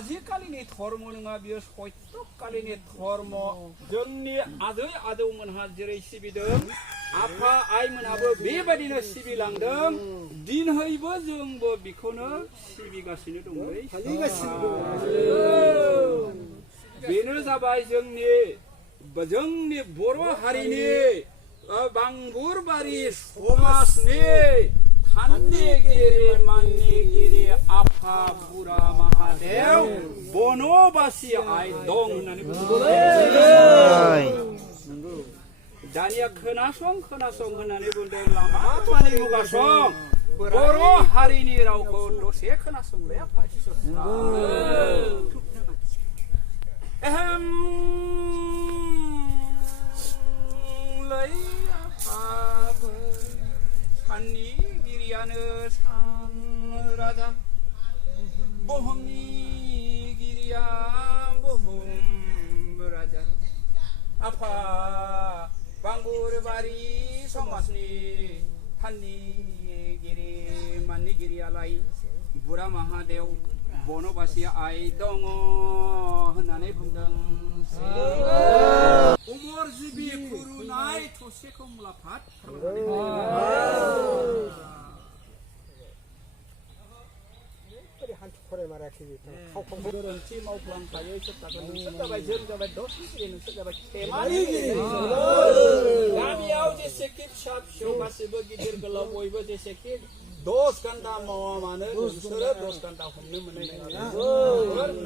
आजिखालिनि धर्म नङा बियो सत्यकालिनि धर्म जोंनि आदै आजौमोनहा जेरै सिबिदों आफा आइमोनाबो बेबायदिनो सिबिलांदों दिनैबो जोंबो बेखौनो सिबिगासिनो दं बेनो जाबाय जोंनि बर' हारिनि बांगुरबारि समाजनि थान्दैगिरि मानिगिरि आफा बुरा महादेव बनबासि आइ दं होननानै बुंदों दानिया खोनासं होननानै बुंदों लामा मानि मुगासं बर' हारिनि रावखौ दसे खोनासंलाय आफा साननिगिरियानो सान राजा बुहुमनि गिरिया बुहुम राजा आफा बांगुरबारि समाजनि थान्दैगिरि मानिगिरियालाय बुरा महादेव बनबासि आइ दङ होननानै बुंदों उमर जिबि खुरुनाय थसेखौ मुलाफात गोरोन्थि मावफ्लांखायो नोंसोर जाबाय जों जाबाय दसनिगिरि नोंसोर जाबाय खेमानिगिरि गामियाव जेसेखि फिसा फिसौ गासिबो गिदिर गोलाव बयबो जेसेखि 10 घन्टा मावा मानो नोंसोरो 10 घन्टा हमनो मोननाय नङा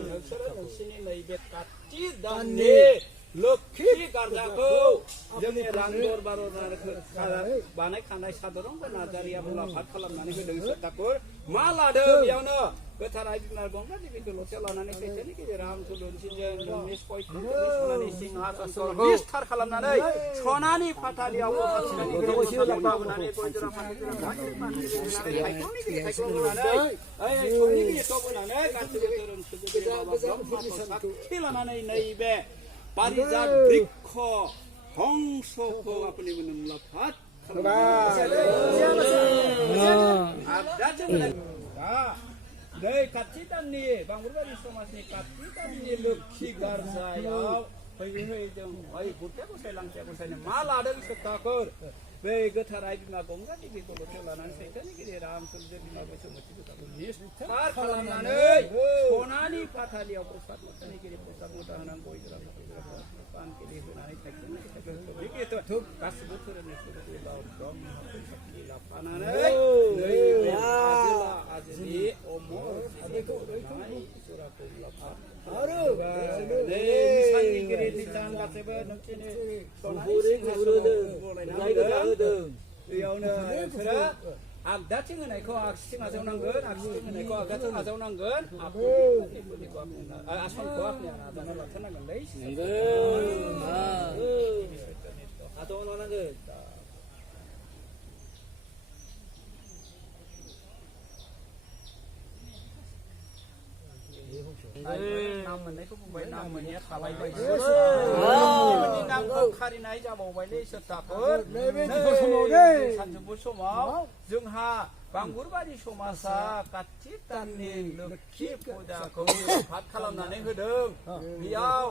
नोंसोरो नोंसिनि नैबे काति दाननि लोक्षि गार्जाखौ जोंनि रां दरबार बानायखानाय सादरंग नार्जारिया मुलाम्फा खालामनानै होदों ठाकुर मा लादों बेयावनो गोथार आइ बिमा गंगा देबिखौ ल'थियाव लानानै सैथोनि गेजेराव आं थुलुंसिजों नोंनि सनानि सिंहासनखौ निस्थार खालामनानै सनानि फाथालियाव लानानै नैबे पारिजात बृक्ष हंसखौ अपने मुलाम्फा नै काति दाननि बांगुरबारि समाजनि काति दाननि लोक्षि गार्जायाव फैदों ओइ गुटे गसाय लांथिया गसायनो मा लादों सत्ताखर बै गोथार आइ बिमा गंगा देबिखौ ल'थियाव लानानै सैथोनि गिदिर रामचन्द्र बिमा बैसोमुथि गोथारखौ निस्थार खालामनानै सनानि फाथालियाव प्रसाद मुथानि गिरि प्रसाद मुथा होनांगौ पानगिरि होनानै गासिबो धोरोमनि सुरुलाव दं लाफानानै आजोलि अमर जराखौ लाफा साननिगिरि निजान गासैबो नोंसिनि सनानि बेयावनो नोंसोरो आगदाथिं होनायखौ आगसिथिं आजावनांगोन आगसिथिं होनायखौ आगदाथिं आजावनांगोन आसनखौ आपनि आजावना लाथारनांगोनलै आजावना लानांगोन नाम मोननायखौ बुंबाय नाम मोननाया थालायबाय नामखौ खारिनाय जाबावबायलै सत्ताफोर सानजौफु समाव जोंहा बांगुरबारि समाजा काति दाननि लोक्षि फुजाखौ फाथ खालामनानै होदों बेयाव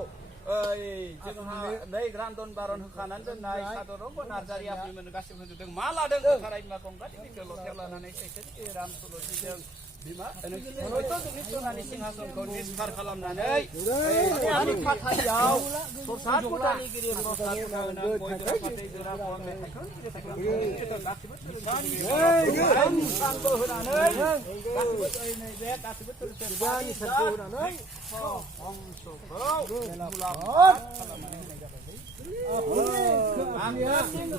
जोंहा नै रान्दन बारन होखानानै दोननाय सादरंग नार्जारि आफामोन गासिबो होजोबदों मा लादों गोथार आइ बिमा गंगा देबिखौ ल'थियाव लानानै सैथोनि राम तुलसिजों बिमा जोंनि सनानि सिंहासनखौ निस्थार खालामनानै सनानि फाथालियाव प्रसाद मुथानि गिरि प्रसाद मुथा होनानै गय जरा फाथै जरा सानबो होनानै गासिबो हंसखौ मुलाम्फा खालामनानै होनाय जाबाय आगदाथिं